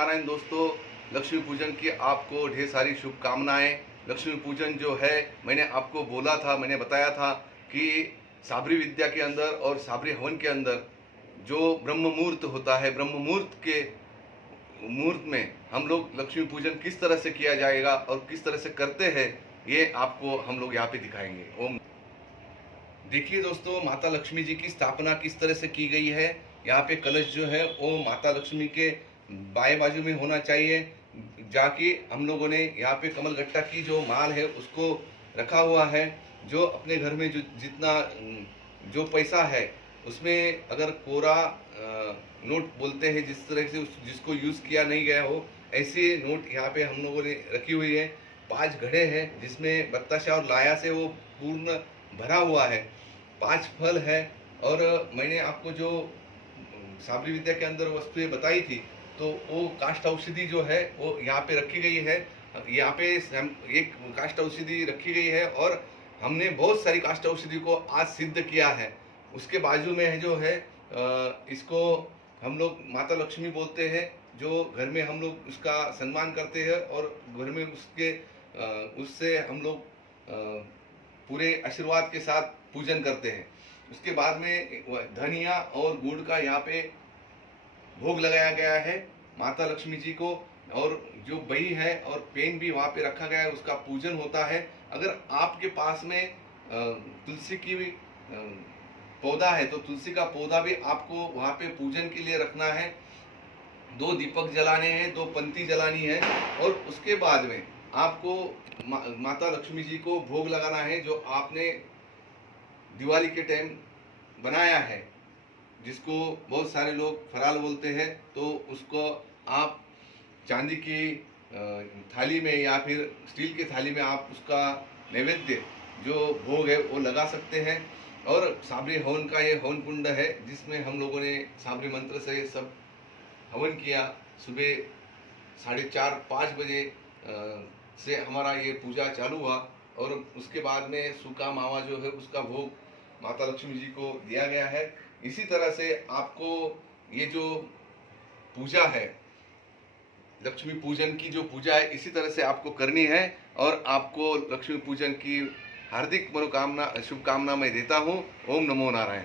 नारायण दोस्तों। लक्ष्मी पूजन की आपको ढेर सारी शुभकामनाएं। लक्ष्मी पूजन जो है, मैंने आपको बोला था, मैंने बताया था कि साबरी विद्या के अंदर और साबरी हवन के अंदर जो ब्रह्म मुहूर्त होता है, ब्रह्म मुहूर्त के मुहूर्त में हम लोग लक्ष्मी पूजन किस तरह से किया जाएगा और किस तरह से करते हैं, ये आपको हम लोग यहाँ पे दिखाएंगे। ओम। देखिए दोस्तों, माता लक्ष्मी जी की स्थापना किस तरह से की गई है। यहाँ पे कलश जो है वो माता लक्ष्मी के बाएं बाजू में होना चाहिए। जाके हम लोगों ने यहाँ पे कमल गट्टा की जो माल है उसको रखा हुआ है। जो अपने घर में जो जितना जो पैसा है उसमें अगर कोरा नोट बोलते हैं, जिस तरह से जिसको यूज़ किया नहीं गया हो, ऐसे नोट यहाँ पे हम लोगों ने रखी हुई है। 5 घड़े हैं जिसमें बताशा और लाया से वो पूर्ण भरा हुआ है। 5 फल है। और मैंने आपको जो साबरी विद्या के अंदर वस्तुएं बताई थी, तो वो काष्ठ औषधि जो है वो यहाँ पे रखी गई है। यहाँ पे एक काष्ठ औषधि रखी गई है और हमने बहुत सारी काष्ठ औषधि को आज सिद्ध किया है। उसके बाजू में जो है इसको हम लोग माता लक्ष्मी बोलते हैं। जो घर में हम लोग उसका सम्मान करते हैं और घर में उसके उससे हम लोग पूरे आशीर्वाद के साथ पूजन करते हैं। उसके बाद में धनिया और गुड़ का यहाँ पे भोग लगाया गया है माता लक्ष्मी जी को। और जो बही है और पेन भी वहाँ पे रखा गया है, उसका पूजन होता है। अगर आपके पास में तुलसी की पौधा है तो तुलसी का पौधा भी आपको वहाँ पे पूजन के लिए रखना है। 2 दीपक जलाने हैं, 2 पंक्ति जलानी है। और उसके बाद में आपको माता लक्ष्मी जी को भोग लगाना है, जो आपने दिवाली के टाइम बनाया है, जिसको बहुत सारे लोग फराल बोलते हैं। तो उसको आप चांदी की थाली में या फिर स्टील की थाली में आप उसका नैवेद्य जो भोग है वो लगा सकते हैं। और साबरी हवन का ये हवन कुंड है जिसमें हम लोगों ने साबरी मंत्र से सब हवन किया। सुबह 4:30-5 बजे से हमारा ये पूजा चालू हुआ। और उसके बाद में सूखा मावा जो है उसका भोग माता लक्ष्मी जी को दिया गया है। इसी तरह से आपको ये जो पूजा है, लक्ष्मी पूजन की जो पूजा है, इसी तरह से आपको करनी है। और आपको लक्ष्मी पूजन की हार्दिक मनोकामना शुभकामना मैं देता हूँ। ओम नमो नारायण।